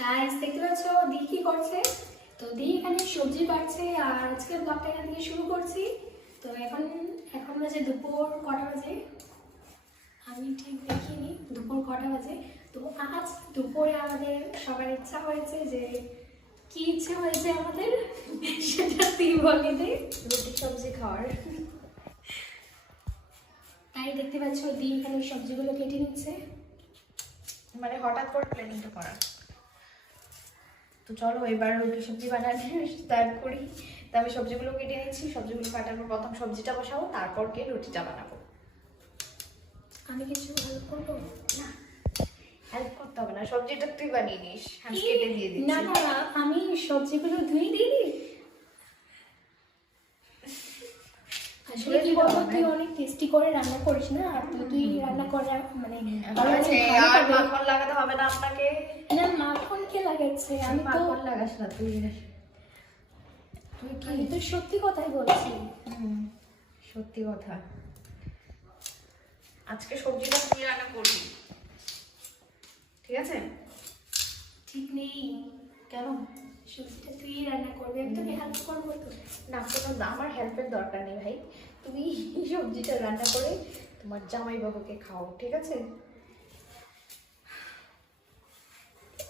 Guys দেখতে পাচ্ছ দি কি করছে। তো দি এখানে সবজি কাটছে আর আজকে ব্লগটা এখান থেকে শুরু করছি। তো এখন বাজে দুপুর কটা বাজে আমি ঠিক দেখিনি, দুপুর কটা বাজে। তো আজ দুপুরে আমাদের সবার ইচ্ছা হয়েছে যে কি ইচ্ছা হয়েছে আমাদের সেটা তুই বলে দে। রুটি সবজি খাওয়ার। তাই দেখতে পাচ্ছ দি এখানে সবজিগুলো কেটে নিচ্ছে, মানে হঠাৎ করে প্ল্যানিংটা করা। তো চলো এবার রুটি সবজি বানাতে স্টার্ট করি। তো আমি সবজিগুলো কেটে নিচ্ছি, সবজিগুলো কাটার পর প্রথম সবজিটা বসাবো, তারপর গিয়ে রুটিটা বানাবো। আমি কিছু হেল্প করবো না, হেল্প করতে হবে না, সবজিটা তুই বানিয়ে নিস, আমি কেটে দিয়ে দিচ্ছি। না না আমি সবজিগুলো ধুয়ে দিয়ে দিই। আসলে কি বলবো, তুই অনেক টেস্টি করে রান্না করিস না, আর তুই রান্না করে মানে আর মাখন লাগাতে হবে না আপনাকে। না মাখন কে লাগাচ্ছে? আমি তো মাখন লাগাস না তুই কি? আমি তো সত্যি কথাই বলছি। সত্যি কথা। আজকে সবজিটা তুই রান্না করবি, ঠিক আছে? ঠিক নেই কেন? সবজিটা তুই রান্না করবি, আমি তোকে হেল্প করবো তো। না, কোনো আমার হেল্পের দরকার নেই ভাই, তুমি সবজিটা রান্না করে তোমার জামাইবাবুকে খাও, ঠিক আছে?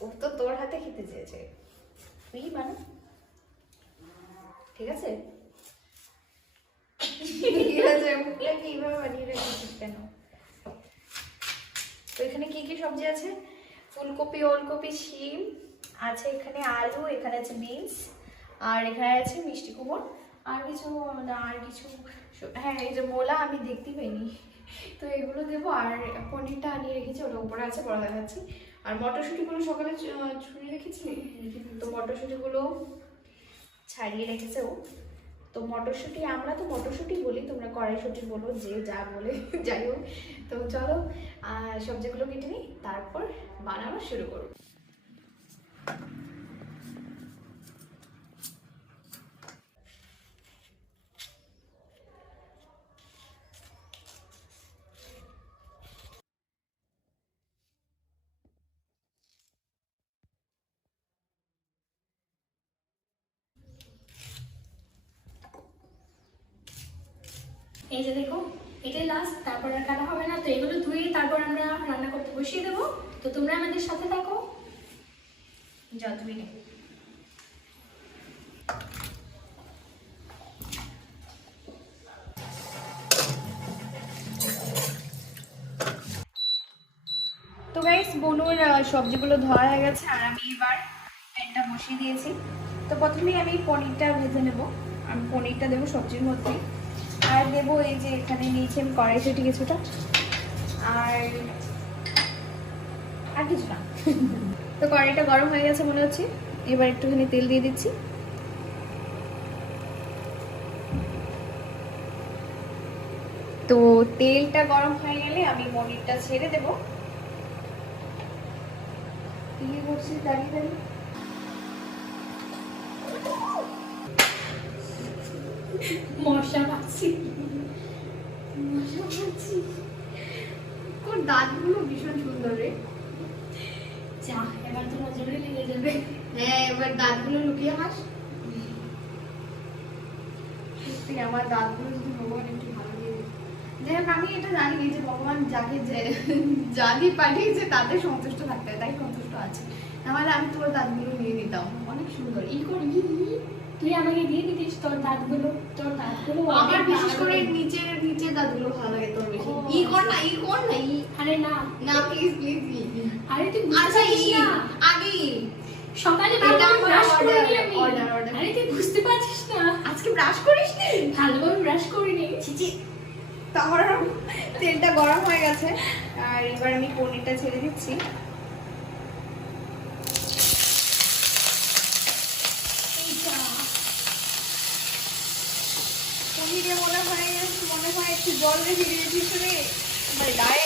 ও তো তোর হাতে খেতে চেয়েছে, তুই বানা, ঠিক আছে? ঠিক আছে, মুখটা কিভাবে বানিয়ে রেখেছিস কেন? তো এখানে কি কি সবজি আছে? ফুলকপি, ওলকপি, শিম আছে, এখানে আলু, এখানে আছে বিনস, আর এখানে আছে মিষ্টি কুমড়, আর কিছু না, আর কিছু হ্যাঁ এই যে মোলা আমি দেখতে পাইনি, তো এগুলো দেবো। আর পনিরটা আনিয়ে রেখেছি, ওটা উপরে আছে, বড় দেখাচ্ছি। আর মটরশুঁটিগুলো সকালে ছুঁড়ে রেখেছি, তো মটরশুঁটিগুলো ছাড়িয়ে রেখেছে ও। তো মটরশুঁটি, আমরা তো মটরশুঁটি বলি, তোমরা কড়াইশুঁটি বলো, যে যা বলে যাই হোক। তো চলো সবজিগুলো কেটে নিই, তারপর বানানো শুরু করব। এই যে দেখো, এটাই লাস্ট, তারপর আর কাটা হবে না। তো এগুলো ধুয়ে তারপর আমরা রান্না করতে বসিয়ে দেবো। তো তোমরা আমাদের সাথে থাকো। যা ধুই নে। তো গাইস বনুর সবজিগুলো ধোয়া হয়ে গেছে, আর আমি এবার প্যানটা বসিয়ে দিয়েছি। তো প্রথমেই আমি পনিরটা ভেজে নেব। আমি পনিরটা দেবো সবজির মধ্যে, আর দেবো এই যে এখানে নিয়েছি আমি কড়াইশুঁটি কিছুটা, আর আর কিছু না। তো কড়াইটা গরম হয়ে গেছে মনে হচ্ছে, এবার একটুখানি তেল দিয়ে দিচ্ছি। তো তেলটা গরম হয়ে গেলে আমি পনিরটা ছেড়ে দেবো। কি করছিস দাঁড়িয়ে দাঁড়িয়ে? মশা পাচ্ছি, তোর দাঁতগুলো ভীষণ সুন্দর রে। যা এবার তো নজরে লেগে যাবে। হ্যাঁ, এবার দাঁতগুলো লুকিয়ে হাস। সত্যি আমার দাঁতগুলো যদি ভগবান একটু ভালো দিয়ে দিত। যাই হোক, আমি এটা জানি যে ভগবান যাকে জানি পাঠিয়েছে তাদের সন্তুষ্ট থাকতে হয়, তাই সন্তুষ্ট আছে। নাহলে আমি তোর দাঁতগুলো নিয়ে নিতাম, অনেক সুন্দর। তুই আমাকে দিয়ে দিতিস তোর দাঁতগুলো, আমার বিশেষ করে নিচের দাঁতগুলো ভালো লাগে তোর বেশি। কর না, আরে না না প্লিজ প্লিজ। আরে তুই আচ্ছা বুঝতে পারছিস না, আগে সকালে এটা ভালোভাবে ব্রাশ করিনি আমি। অর্ডার আরে তুই বুঝতে পারছিস না, আজকে ব্রাশ করিস নি? ভালোভাবে ব্রাশ করিনি। ছিচি। তারপর তেলটা গরম হয়ে গেছে, আর এবার আমি পনিরটা ছেড়ে দিচ্ছি। পনিরে মনে হয় একটু জল রেখে দিয়েছিস রে, মানে গায়ে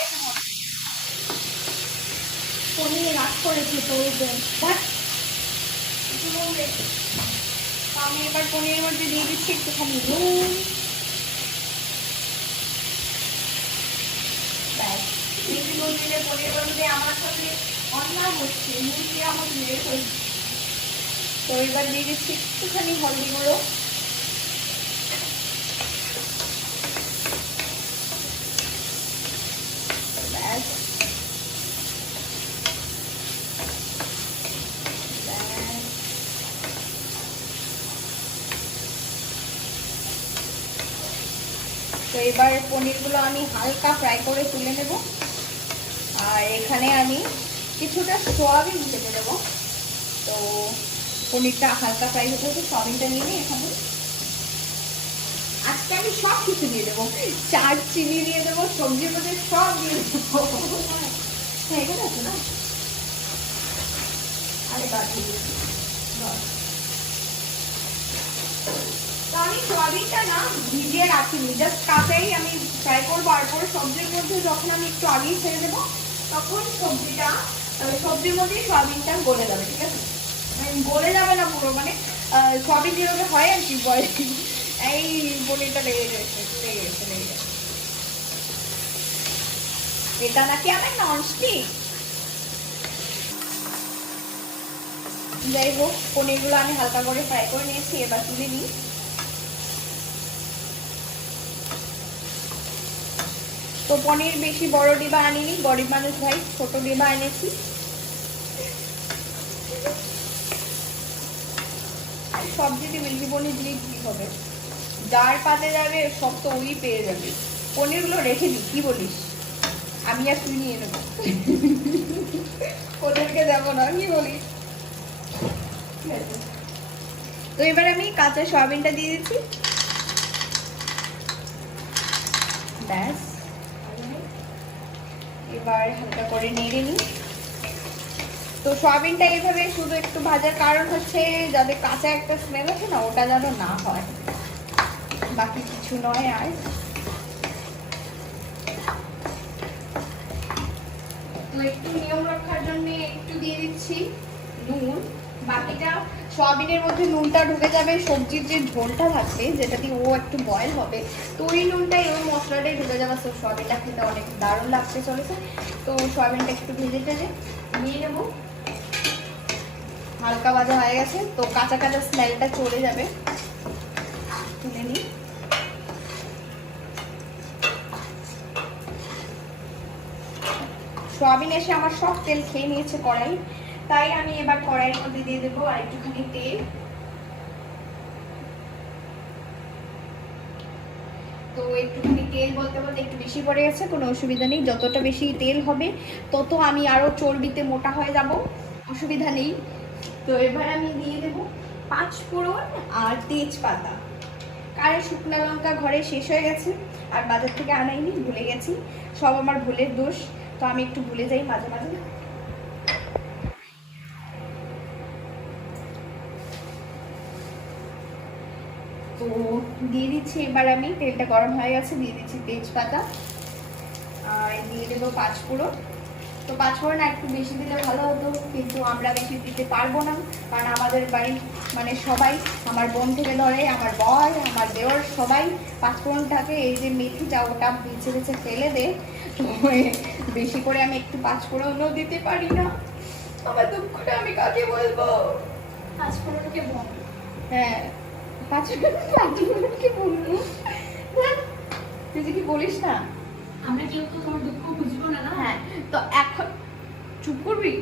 পনির রাগ করেছে তোর বোন। আমি এবার পনিরের মধ্যে দিয়ে দিচ্ছি একটুখানি নুন। ব্যাস, বেশি নুন দিলে পনিরের মধ্যে আমার সাথে অন্যায় হচ্ছে, মুরগি আমার মেরে ফেলছে। তো এবার দিয়ে দিচ্ছি একটুখানি হলদি গুঁড়ো, ব্যাস। তো এবার পনিরগুলো আমি হালকা ফ্রাই করে তুলে নেব। আর এখানে আমি কিছুটা সোয়াবিন ভেজে দেবো। তো পনিরটা হালকা ফ্রাই হতে হতে সোয়াবিনটা নিয়ে নিই এখানে। আজকে আমি সব কিছু দিয়ে দেবো, চাট চিনি দিয়ে দেবো, সবজির মধ্যে সব দিয়ে দেবো। হ্যাঁ এখানে আছে না, আরে বাকি তো আমি সোয়াবিনটা না ভিজিয়ে রাখিনি, জাস্ট কাঁচাই আমি ফ্রাই করবো। আর পরে সবজির মধ্যে যখন আমি একটু আগেই ছেড়ে দেবো তখন সবজির মধ্যেই সোয়াবিনটা গলে যাবে, ঠিক আছে? গলে যাবে না পুরো, মানে সোয়াবিন যেভাবে হয় আর কি বলে, এই পনিরটা লেগে গেছে। এটা নাকি আমার ননস্টিক। যাই হোক, পনিরগুলো আমি হালকা করে ফ্রাই করে নিয়েছি, এবার তুলে নিই। তো পনির বেশি বড় ডিবা আনিনি, গরিব মানুষ ভাই, ছোট ডিবা এনেছি। সবজিতে মিল্কি পনির দিলে কি হবে, যার পাতে যাবে সব তো ওই পেয়ে যাবে। পনিরগুলো রেখে দিই, কি বলিস? আমি আর তুই নিয়ে নেবো, ওদেরকে দেবো না, কি বলিস? তো এবার আমি কাঁচা সয়াবিনটা দিয়ে দিচ্ছি, ব্যাস। এবার হালকা করে নেড়ে নিই। তো সয়াবিনটা এইভাবে শুধু একটু ভাজার কারণ হচ্ছে যাতে কাঁচা একটা স্মেল আছে না, ওটা যেন না হয়, বাকি কিছু নয়। আর তো একটু নিয়ম রক্ষার জন্য একটু দিয়ে দিচ্ছি নুন। বাকিটা সয়াবিনের মধ্যে নুনটা ঢুকে যাবে, সবজির যে ঝোলটা থাকবে যেটা দিয়ে ও একটু বয়েল হবে, তো ওই নুনটাই ওই মশলাটাই ঢুকে যাবে। তো সয়াবিনটা খেতে অনেক দারুণ লাগতে চলেছে। তো সয়াবিনটা একটু ভেজে টেজে নিয়ে নেবো। হালকা ভাজা হয়ে গেছে, তো কাঁচা কাঁচা স্মেলটা চলে যাবে, তুলে নিই। সয়াবিন এসে আমার সব তেল খেয়ে নিয়েছে কড়াই, তাই আমি এবার কড়াইয়ের মধ্যে দিয়ে দেবো আর একটুখানি তেল। তো একটুখানি তেল বলতে বলতে একটু বেশি পড়ে গেছে, কোনো অসুবিধা নেই, যতটা বেশি তেল হবে তত আমি আরো চর্বিতে মোটা হয়ে যাব, অসুবিধা নেই। তো এবার আমি দিয়ে দেবো 5 ফোড়ন আর তেজপাতা। কারণ শুকনো লঙ্কা ঘরে শেষ হয়ে গেছে আর বাজার থেকে আনাইনি, ভুলে গেছি, সব আমার ভুলের দোষ। তো আমি একটু ভুলে যাই মাঝে মাঝে। তো দিয়ে দিচ্ছি এবার আমি, তেলটা গরম হয়ে গেছে, দিয়ে দিচ্ছি তেজপাতা আর দিয়ে দেবো 5 ফোড়ন। তো 5 ফোড়ন একটু বেশি দিলে ভালো হতো, কিন্তু আমরা বেশি দিতে পারবো না, কারণ আমাদের বাড়ি মানে সবাই, আমার বোন থেকে ধরে আমার বর, আমার দেওর, সবাই 5 ফোড়নটাকে এই যে মেথিটা ওটা বেছে বেছে ফেলে দে। তো বেশি করে আমি একটু 5 ফোড়নও দিতে পারি না, আমার দুঃখটা আমি কাকে বলবো? 5 ফোড়নকে বল। হ্যাঁ 5 ফোড়নকে বলবো, তুই যে কি বলিস না, আমরা কেউ তো তোমার দুঃখ বুঝবো না। হ্যাঁ তো এখন চুপ করবি।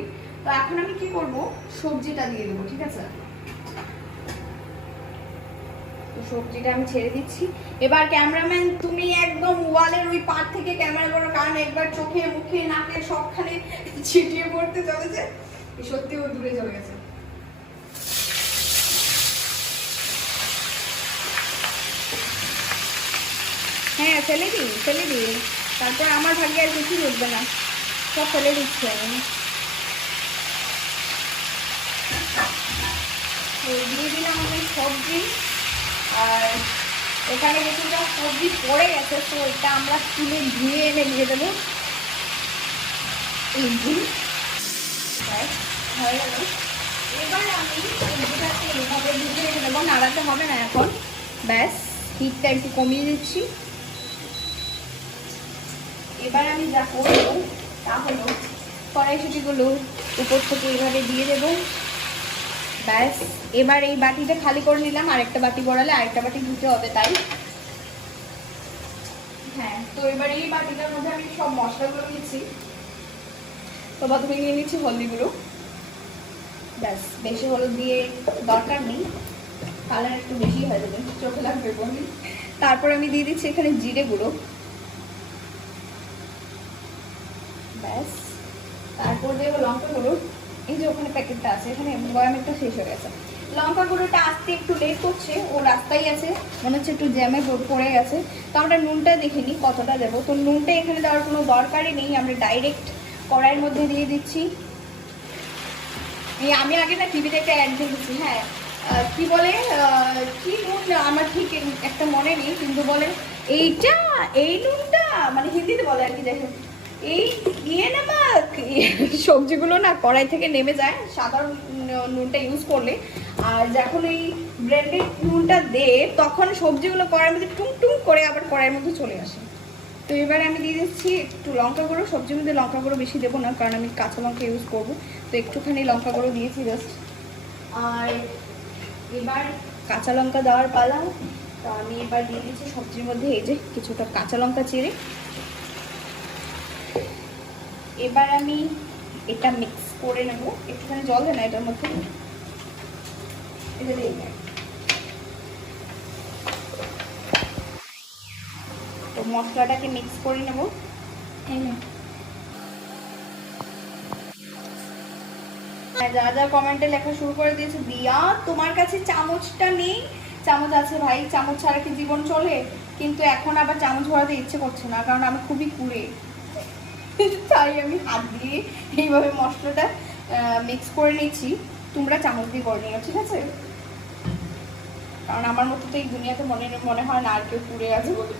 তো এখন আমি কি করব, সবজিটা দিয়ে দেবো, ঠিক আছে? তো সবজিটা আমি ছেড়ে দিচ্ছি। এবার ক্যামেরাম্যান তুমি একদম ওয়ালের ওই পার থেকে ক্যামেরা করো, কারণ একবার চোখে মুখে নাকে সবখানে ছিটিয়ে পড়তে চলেছে, সত্যি ও দূরে চলে গেছে। হ্যাঁ ফেলে দিই, তারপর আমার ভাগ্যে আর কিছু উঠবে না, সব ফেলে দিচ্ছি আমি। দিয়ে দিলাম আমি সবজি, আর এখানে কিছুটা সবজি পড়ে গেছে, তো এটা আমরা তুলে ধুয়ে এনে দিয়ে দেবো। হয়ে গেল। এবার আমি সবজিটাকে এভাবে ধুয়ে এনে দেবো, নাড়াতে হবে না এখন, ব্যাস হিটটা একটু কমিয়ে দিচ্ছি। এবার আমি যা করবো তা হলো কড়াইশুঁটিগুলো উপর থেকে এভাবে দিয়ে দেবো। ব্যাস, এবার এই বাটিটা খালি করে নিলাম, আরেকটা বাটি বড়ালে আরেকটা বাটি ধুতে হবে, তাই হ্যাঁ। তো এবার এই বাটিটার মধ্যে আমি সব মশলাগুলো নিচ্ছি। তো প্রথমে নিয়ে নিচ্ছি হলদি গুঁড়ো। ব্যাস, বেশি হলুদ দিয়ে দরকার নেই, কালার একটু বেশি হয়ে যাবে, চোখে লাগবে বলি। তারপর আমি দিয়ে দিচ্ছি এখানে জিরে গুঁড়ো। ব্যাস, তারপর দেবো লঙ্কা গুঁড়ো। এই যে ওখানে প্যাকেটটা আছে, এখানে বয়ামেরটা শেষ হয়ে গেছে। লঙ্কা গুঁড়োটা আসতে একটু লেট করছে, ও রাস্তায় আছে, মনে হচ্ছে একটু জ্যামে পড়ে গেছে। তো আমরা নুনটা দেখিনি কতটা দেবো। তো নুনটা এখানে দেওয়ার কোনো দরকারই নেই, আমরা ডাইরেক্ট কড়াইয়ের মধ্যে দিয়ে দিচ্ছি। এই আমি আগে না টিভিতে একটা অ্যাড দেখেছি, হ্যাঁ, কি বলে, কি নুন আমার ঠিক একটা মনে নেই, কিন্তু বলে এইটা, এই নুনটা, মানে হিন্দিতে বলে আর কি, যাই হোক, এই ইয়ে নামাক, সবজিগুলো না কড়াই থেকে নেমে যায় সাধারণ নুনটা ইউজ করলে। আর যখন এই ব্র্যান্ডেড নুনটা দে তখন সবজিগুলো কড়াইয়ের মধ্যে টুং টুং করে আবার কড়াইয়ের মধ্যে চলে আসে। তো এবার আমি দিয়ে দিচ্ছি একটু লঙ্কা গুঁড়ো। সবজির মধ্যে লঙ্কা গুঁড়ো বেশি দেবো না, কারণ আমি কাঁচা লঙ্কা ইউজ করবো। তো একটুখানি লঙ্কা গুঁড়ো দিয়েছি জাস্ট। আর এবার কাঁচা লঙ্কা দেওয়ার পালা। তো আমি এবার দিয়ে দিচ্ছি সবজির মধ্যে এই যে কিছুটা কাঁচা লঙ্কা চিড়ে। এবার আমি এটা মিক্স করে নেব। একটুখানি জল দেয় না এটার মধ্যে, এটা দিয়ে। তো মশলাটাকে মিক্স করে নেব। যা যা কমেন্টে লেখা শুরু করে দিয়েছে, দিয়া তোমার কাছে চামচটা নেই। চামচ আছে ভাই, চামচ ছাড়া কি জীবন চলে? কিন্তু এখন আবার চামচ ভরাতে ইচ্ছে করছে না, কারণ আমি খুবই কুড়ে, তাই আমি হাত দিয়ে এইভাবে মশলাটা মিক্স করে নিচ্ছি। তোমরা চামচ দিয়ে করে নিও, ঠিক আছে? কারণ আমার মতো তো এই দুনিয়াতে মনে হয় না আর কেউ কুড়ে আছে বলে।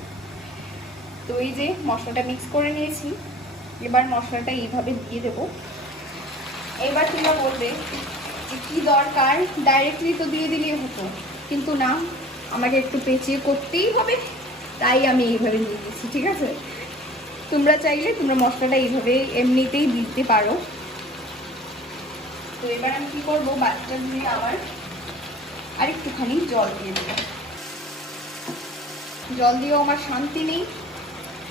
তো এই যে মশলাটা মিক্স করে নিয়েছি, এবার মশলাটা এইভাবে দিয়ে দেবো। এবার তোমরা বলবে যে কি দরকার, ডাইরেক্টলি তো দিয়ে দিলেই হতো, কিন্তু না, আমাকে একটু পেঁচিয়ে করতেই হবে, তাই আমি এইভাবে দিয়ে দিচ্ছি, ঠিক আছে? তোমরা চাইলে তোমরা মশলাটা এইভাবে এমনিতেই দিতে পারো। তো এবার আমি কি করবো, বাটিটা দিয়ে আবার আরেকটুখানি জল দিয়ে দেবো। জল দিয়েও আমার শান্তি নেই,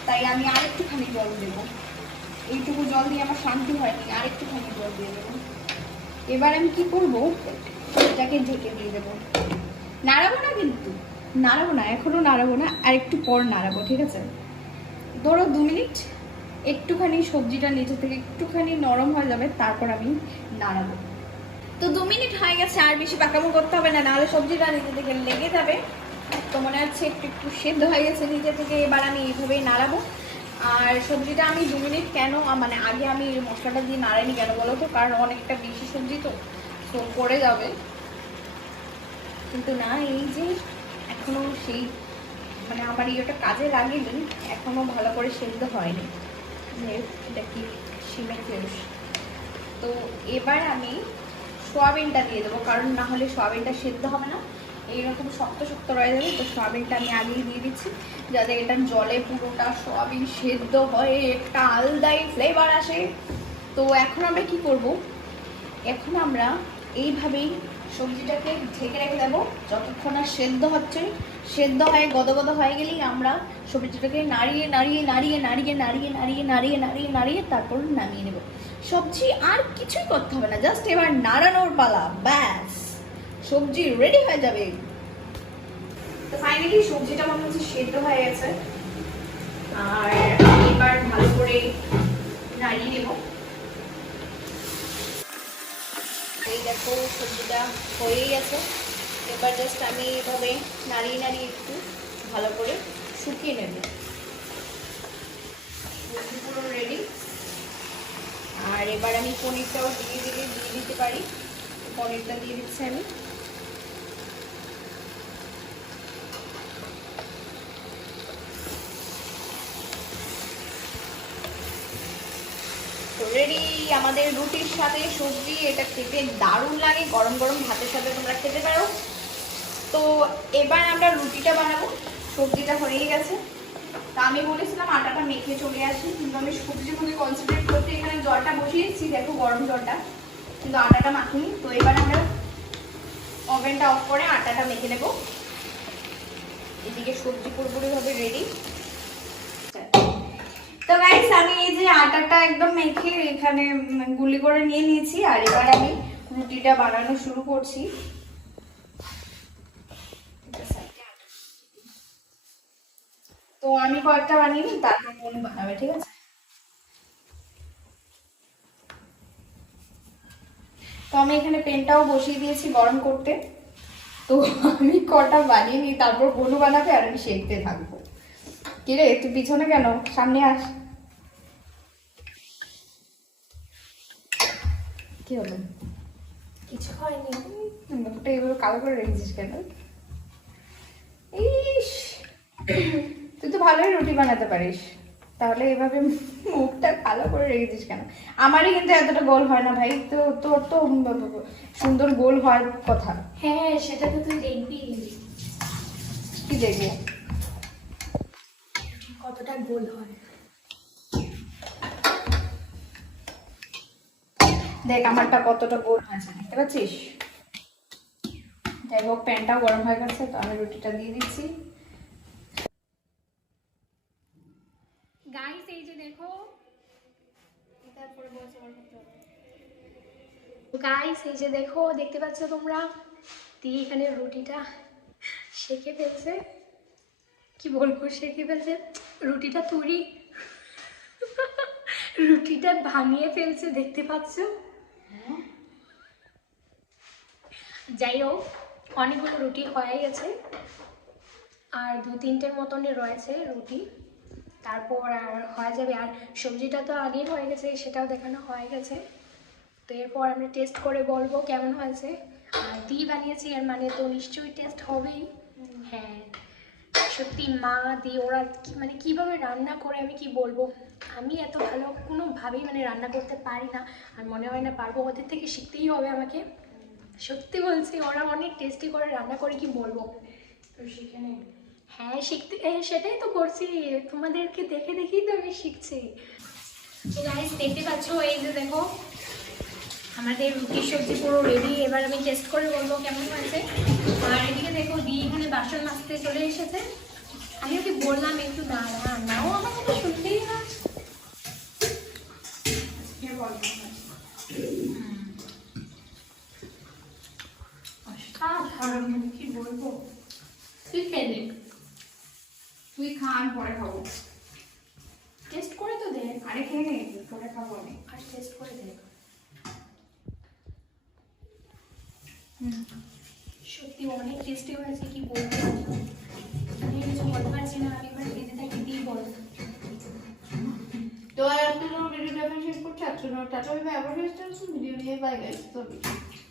তাই আমি আরেকটুখানি জল দেবো। এইটুকু জল দিয়ে আমার শান্তি হয়নি, আরেকটুখানি জল দিয়ে দেবো। এবার আমি কি করবো, এটাকে ঢেকে দিয়ে দেবো। নাড়াবো না, কিন্তু নাড়াবো না, এখনো নাড়াবো না, আর একটু পর নাড়াবো, ঠিক আছে? ধরো 2 মিনিট, একটুখানি সবজিটা নিচে থেকে একটুখানি নরম হয়ে যাবে, তারপর আমি নাড়াবো। তো 2 মিনিট হয়ে গেছে, আর বেশি পাকামো করতে হবে না, নাহলে সবজিটা নিচে থেকে লেগে যাবে। তো মনে হচ্ছে একটু একটু সেদ্ধ হয়ে গেছে নিচে থেকে। এবার আমি এইভাবেই নাড়াবো। আর সবজিটা আমি 2 মিনিট কেন, মানে আগে আমি মশলাটা দিয়ে নাড়াইনি কেন বলো তো, কারণ অনেকটা বেশি সবজি তো পড়ে যাবে। কিন্তু না, এই যে এখনো সেই মানে আমার ইয়েটা কাজে লাগেনি, এখনো ভালো করে সেদ্ধ হয়নি। এটা কি সিমের ফেরুস। তো এবার আমি সোয়াবিনটা দিয়ে দেবো, কারণ না হলে সোয়াবিনটা সেদ্ধ হবে না, এইরকম শক্ত শক্ত রয়ে যাবে। তো সোয়াবিনটা আমি আগেই দিয়ে দিচ্ছি, যাতে এটা জলে পুরোটা সোয়াবিন সেদ্ধ হয়ে একটা আলাদাই ফ্লেভার আসে। তো এখন আমরা কি করব, এখন আমরা এইভাবেই সবজিটাকে ঢেকে রেখে দেবো যতক্ষণ না সেদ্ধ হচ্ছে। সেদ্ধ হয়ে গদগদ হয়ে গেলেই আমরা সবজিটাকে নাড়িয়ে নাড়িয়ে নাড়িয়ে নাড়িয়ে নাড়িয়ে নাড়িয়ে নাড়িয়ে নাড়িয়ে নাড়িয়ে তারপর নামিয়ে নেব। সবজি আর কিছুই করতে হবে না, জাস্ট এবার নাড়ানোর পালা, ব্যাস সবজি রেডি হয়ে যাবে। তো ফাইনালি সবজিটা মনে হচ্ছে সেদ্ধ হয়ে গেছে, আর এবার ভালো করে নাড়িয়ে নেব। এই দেখো সবজিটা হয়েই গেছে। এবার জাস্ট আমি এভাবে নাড়িয়ে নাড়িয়ে একটু ভালো করে শুকিয়ে নেব। সবজি পুরো রেডি। আর এবার আমি পনিরটাও দিয়ে দিতে পারি। পনিরটা দিয়ে দিচ্ছি আমি। রেডি আমাদের রুটির সাথে সবজি। এটা খেতে দারুণ লাগে, গরম গরম ভাতের সাথে তোমরা খেতে পারো। তো এবার আমরা রুটিটা বানাবো। সবজিটা হয়ে গেছে, তা আমি বলেছিলাম আটাটা মেখে চলে আসি, কিন্তু আমি সবজির মধ্যে কনসেন্ট্রেট করতে এখানে জলটা বসিয়েছি, দেখো গরম জলটা, কিন্তু আটাটা মাখিনি। তো এবার আমরা ওভেনটা অফ করে আটাটা মেখে নেব। এদিকে সবজি পুরোপুরিভাবে রেডি। তো গাইস আমি এই যে আটাটা একদম মেখে এখানে গুলি করে নিয়ে নিয়েছি, আর এবার আমি রুটিটা বানানো শুরু করছি। তো আমি কয়েকটা বানিয়ে নিই, তারপর বোন বানাবে, ঠিক আছে? তো আমি এখানে পেনটাও বসিয়ে দিয়েছি গরম করতে। তো আমি কটা বানিয়ে নিই, তারপর বোনু বানাবে আর আমি শেখতে থাকবো। কিরে তুই পিছনে কেন, সামনে আস। কি হলো? কিছু হয়নি। মুখটা এভাবে কালো করে রেখেছিস কেন? ইস, তুই তো ভালোই রুটি বানাতে পারিস, তাহলে এভাবে মুখটা কালো করে রেখেছিস কেন? আমারই কিন্তু এতটা গোল হয় না ভাই, তো তোর তো সুন্দর গোল হওয়ার কথা। হ্যাঁ, সেটা তো তুই দেখবি। কি দেখবো? কতটা গোল হয়। দেখ আমারটা কতটা গোল হয়েছে, দেখতে পাচ্ছিস? যাই হোক, প্যানটাও গরম হয়ে গেছে, তো আমি রুটিটা দিয়ে দিচ্ছি। গাইস এই যে দেখো, গাইস এই যে দেখো, দেখতে পাচ্ছ তোমরা, দিয়ে এখানে রুটিটা সেঁকে ফেলছে। কি বলবো, সেঁকে ফেলছে রুটিটা, তৈরি রুটিটা ভাঙিয়ে ফেলছে, দেখতে পাচ্ছ? যাই হোক, অনেকগুলো রুটি হয়ে গেছে, আর 2-3টের মতনই রয়েছে রুটি, তারপর আর হয়ে যাবে। আর সবজিটা তো আগেই হয়ে গেছে, সেটাও দেখানো হয়ে গেছে। তো এরপর আমরা টেস্ট করে বলবো কেমন হয়েছে। আর দি বানিয়েছি, এর মানে তো নিশ্চয়ই টেস্ট হবেই। হ্যাঁ, সত্যি মা দি ওরা মানে কীভাবে রান্না করে আমি কি বলবো, আমি এত ভালো কোনোভাবেই মানে রান্না করতে পারি না, আর মনে হয় না পারবো। ওদের থেকে শিখতেই হবে আমাকে, সত্যি বলছি। ওরা অনেক টেস্টি করে রান্না করে, কি বলবো। তো শিখে নেই। হ্যাঁ, সেটাই তো করছি, তোমাদেরকে দেখে দেখেই তো আমি শিখছি। তো গাইস দেখতে পাচ্ছ, এই যে দেখো আমাদের রুটির সবজি পুরো রেডি। এবার আমি টেস্ট করে বলবো কেমন হয়েছে। আর এদিকে দেখো দি এখানে বাসন মাজতে চলে এসেছে। আমি ওকে বললাম একটু দাঁড়া, নাও আমার কথা শুনতেই না। কি বলবো, তুই খেলে, তুই খা, আমি পরে খাবো। টেস্ট করে তো দেখ। আরে খেয়ে নে, পরে খাবো আমি। আর টেস্ট করে দেখ। সত্যি অনেক টেস্টি হয়েছে, কি বলবো, আমি কিছু বলতে পারছি না। আমি এবার খেতে থাকি, দিই বল। তো আর আপনি ভিডিওটা শেষ করতে চাচ্ছ না, টাটা, বাই বাই, আবার ভিডিও নিয়ে বাই গাইস।